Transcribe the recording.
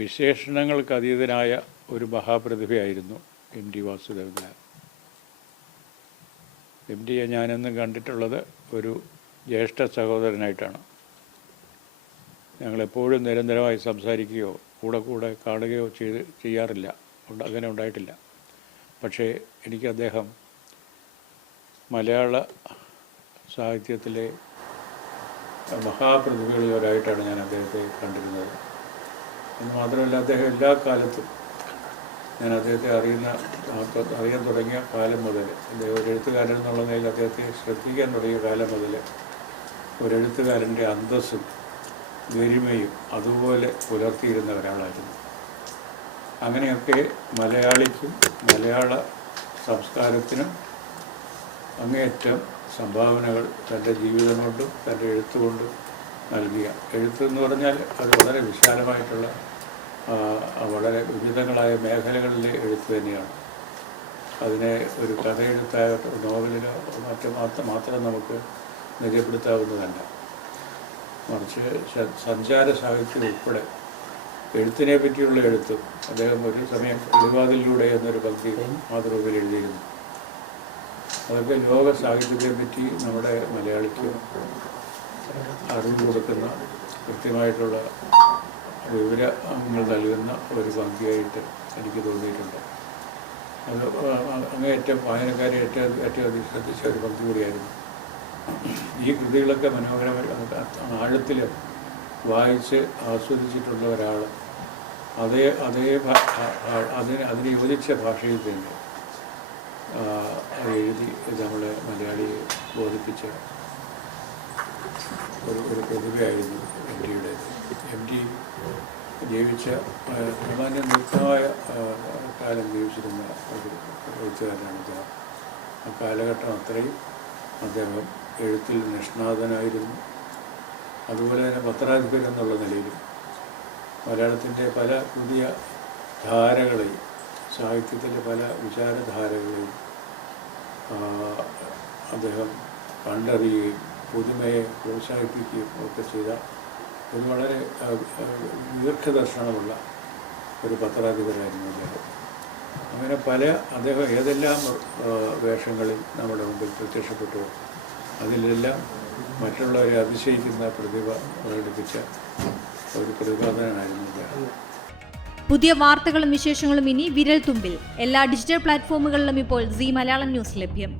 വിശേഷണങ്ങൾക്ക് അതീതനായ ഒരു മഹാപ്രതിഭയായിരുന്നു എം ടി വാസുദേവൻ നായർ. എം ടിയെ ഞാനെന്നും കണ്ടിട്ടുള്ളത് ഒരു ജ്യേഷ്ഠ സഹോദരനായിട്ടാണ്. ഞങ്ങളെപ്പോഴും നിരന്തരമായി സംസാരിക്കുകയോ കൂടെ കാണുകയോ ചെയ്യാറില്ല, അങ്ങനെ ഉണ്ടായിട്ടില്ല. പക്ഷേ എനിക്ക് അദ്ദേഹം മലയാള സാഹിത്യത്തിലെ മഹാപ്രതിഭകളിൽ ഒരായിട്ടാണ് ഞാൻ അദ്ദേഹത്തെ കണ്ടിരുന്നത്. എന്ന് മാത്രമല്ല, അദ്ദേഹം എല്ലാ കാലത്തും ഞാൻ അദ്ദേഹത്തെ അറിയാൻ തുടങ്ങിയ കാലം മുതൽ, അദ്ദേഹം ഒരു എഴുത്തുകാരൻ എന്നുള്ള നിലയിൽ അദ്ദേഹത്തെ ശ്രദ്ധിക്കാൻ തുടങ്ങിയ കാലം മുതൽ ഒരെഴുത്തുകാരൻ്റെ അന്തസ്സും ഗരിമയും അതുപോലെ പുലർത്തിയിരുന്ന ഒരാളായിരുന്നു. അങ്ങനെയൊക്കെ മലയാളിക്കും മലയാള സംസ്കാരത്തിനും അങ്ങേയറ്റം സംഭാവനകൾ തൻ്റെ ജീവിതം കൊണ്ടും തൻ്റെ എഴുത്തുകൊണ്ടും നൽകിയ, എഴുത്തെന്ന് പറഞ്ഞാൽ അത് വളരെ വിശാലമായിട്ടുള്ള വളരെ വിവിധങ്ങളായ മേഖലകളിലെ എഴുത്ത് തന്നെയാണ്. അതിനെ ഒരു കഥയെഴുത്തായ നോവലിനോ മാത്രം നമുക്ക് നിജപ്പെടുത്താവുന്നതല്ല. മറിച്ച് സഞ്ചാര സാഹിത്യം ഉൾപ്പെടെ എഴുത്തിനെ പറ്റിയുള്ള എഴുത്തും അദ്ദേഹം ഒരു സമയം കിളിവാതിലൂടെ എന്നൊരു പങ്ക്തി മാതൃഭൂമിയിൽ എഴുതിയിരുന്നു. അതൊക്കെ ലോക സാഹിത്യത്തെ പറ്റി നമ്മുടെ മലയാളിക്ക് അറിവ് കൊടുക്കുന്ന, കൃത്യമായിട്ടുള്ള വിവരങ്ങൾ നൽകുന്ന ഒരു പങ്ക്തിയായിട്ട് എനിക്ക് തോന്നിയിട്ടുണ്ട്. അത് അങ്ങേയറ്റം വായനക്കാരെ ഏറ്റവും അധികം ശ്രദ്ധിച്ച ഒരു പങ്ക്തി കൂടിയായിരുന്നു. ഈ കൃതികളൊക്കെ മനോഹരമായി ആഴത്തിൽ വായിച്ച് ആസ്വദിച്ചിട്ടുള്ള ഒരാൾ അതിന് യോജിച്ച ഭാഷയിൽ തന്നെ എഴുതി നമ്മളെ മലയാളിയെ ബോധിപ്പിച്ച ഒരു പ്രതിഭയായിരുന്നു എം ടിയുടേത്. എം ടി ജീവിച്ച സാമാന്യ ദീർഘമായ കാലം ജീവിച്ചിരുന്ന ഒരു എഴുത്തുകാരനാണ് അദ്ദേഹം. ആ കാലഘട്ടം അത്രയും അദ്ദേഹം എഴുത്തിൽ നിഷ്ണാതനായിരുന്നു. അതുപോലെ തന്നെ പത്രാധിപർ എന്നുള്ള നിലയിലും മലയാളത്തിൻ്റെ പല പുതിയ ധാരകളെയും, സാഹിത്യത്തിലെ പല വിചാരധാരകളെയും അദ്ദേഹം കണ്ടറിയുകയും പുതുമയെ പ്രോത്സാഹിപ്പിക്കുകയും ഒക്കെ ചെയ്ത ഒരു വളരെ ദീർഘദർശനമുള്ള ഒരു പത്രാധിപരായിരുന്നു അദ്ദേഹം. അങ്ങനെ അദ്ദേഹം ഏതെല്ലാം വേഷങ്ങളിൽ നമ്മുടെ മുമ്പിൽ പ്രത്യക്ഷപ്പെട്ടു, അതിലെല്ലാം മറ്റുള്ളവരെ അതിശയിക്കുന്ന പ്രതിഭ പ്രകടിപ്പിച്ച ഒരു പ്രതിപാദനനായിരുന്നു അദ്ദേഹം. പുതിയ വാർത്തകളും വിശേഷങ്ങളും ഇനി വിരൽ തുമ്പിൽ. എല്ലാ ഡിജിറ്റൽ പ്ലാറ്റ്ഫോമുകളിലും ഇപ്പോൾ സീ മലയാളം ന്യൂസ് ലഭ്യം.